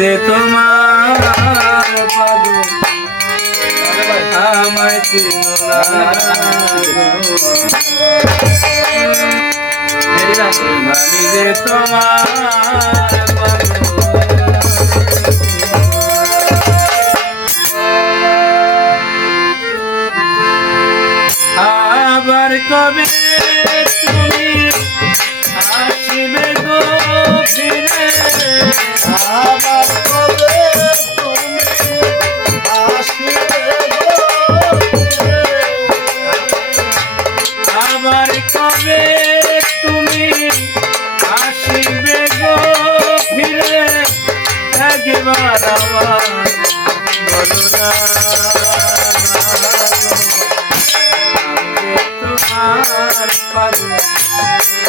যে তোমার পাগল আমায় চিনো না আমি যে তোমার পাগল আবার কবে তুমি আসিবে গো ফিরে আবার কবে তুমি আসিবে গো ফিরে আবার কবে তুমি আসিবে গো ফিরে একবার আমার বলো না তোমার পাগল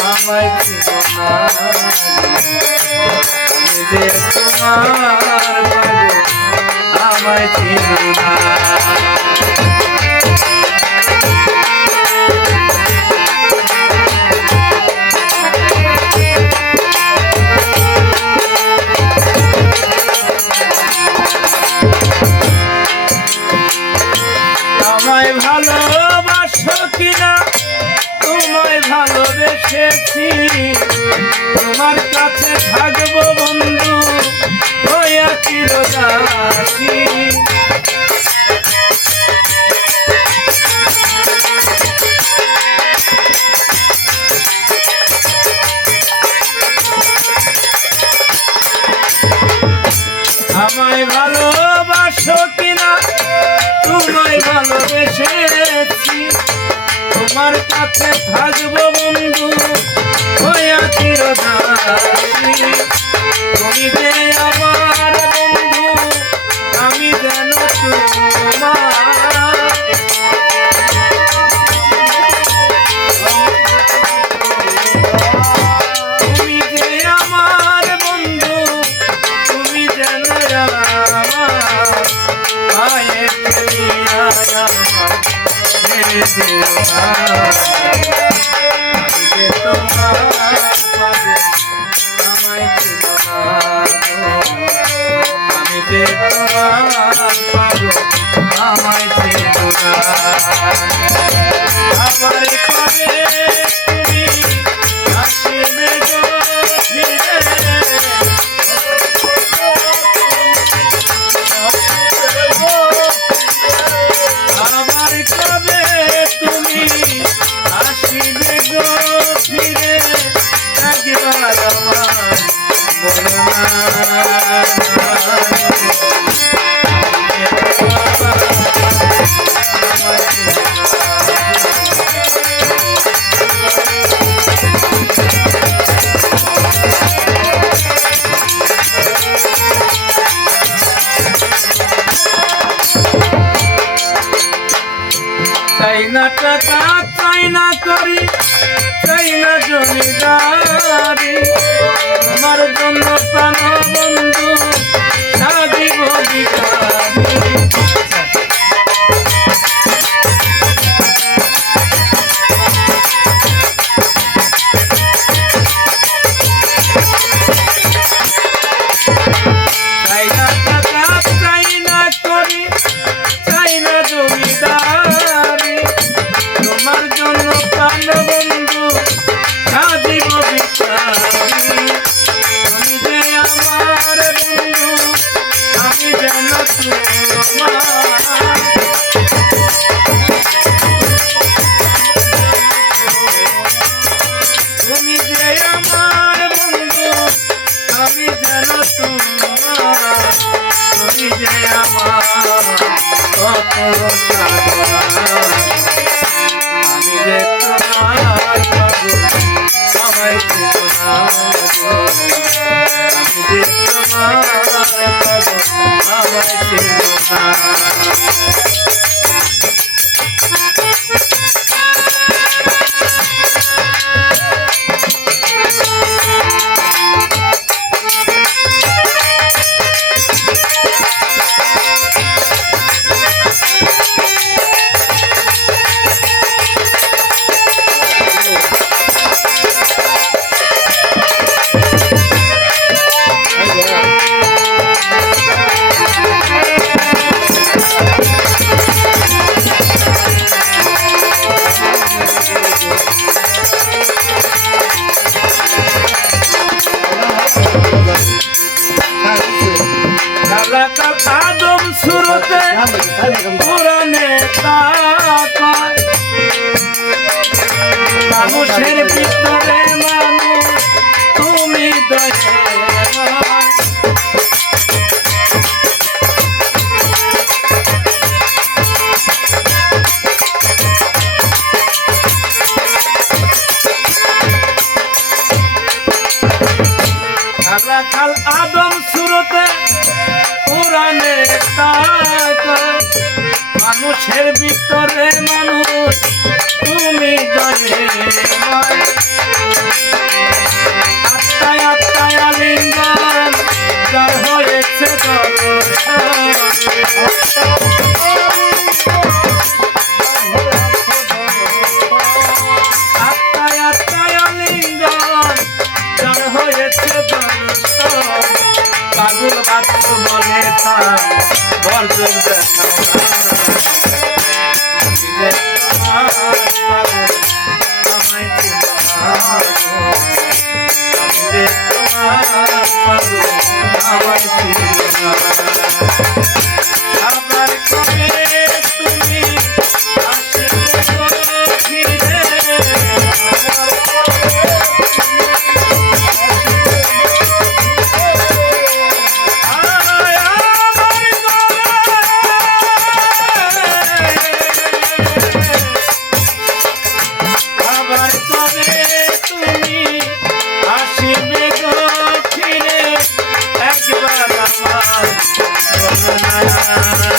আমায় চিনো না আমি যে তোমার পাগল আমায় চিনো না আমায় ভালোবাসো কিনা তোমায় ভালোবেসেছি তোমার কাছে থাকবো বন্ধু হইয়া চিরদাসী আমায় ভালোবাসো কিনা তোমায় ভালোবেসেছি তোমার কাছে থাকবো বন্ধু হইয়া চিরদাসী তুমি যে আমার বন্ধু আমি যেন তোমার তুমি যে আমার বন্ধু তুমি যেন আমার পায়ে ফেলিয়া আমার ছেড়ে দিও না আমি যে তোমার পাগল আমায় চিনো না আমি যে তোমার পাগল আমায় চিনো না আবার কবে তুমি আসিবে গো ফিরে আবার কবে তুমি আসিবে গো ফিরে একবার আমার বলো না চাই না টাকা চাই না করি চাই না জমিদারি তোমার জন্য প্রাণ বন্ধু সাজিব ভিখারি চাই না টাকা চাই না করি চাই না জমিদারি তোমার জন্য প্রাণ বন্ধু সাজিব ভিখারি তুমি যে আমার বন্ধু আমি যেন তোমার তুমি যে আমার বন্ধু আমি যেন তোমার তুমি যে আমার কত সাধনা আমি যে তোমার পাগল আমায় চিনো না আমি যে তোমার পাগল আমায় চিনো না শুরুতে পুরানে তাকায় মানুষের ভিতরে মানুষ তুমি দয়াময় খাল আদম শুরুতে পুরানে তাকায় মানুষের ভিতরে মানুষ তুমি দয়াময় আত্মায় আত্মায় আলিঙ্গন যার হয়েছে দর্শন আত্মায় আত্মায় আলিঙ্গন যার হয়েছে দর্শন পাগল বাচ্চ বলে তার বর্জন দেখা আবার কবে তুমি আসবে ফিরে আবার কবে তুমি আসবে গো ফিরে একবার আমার বলো না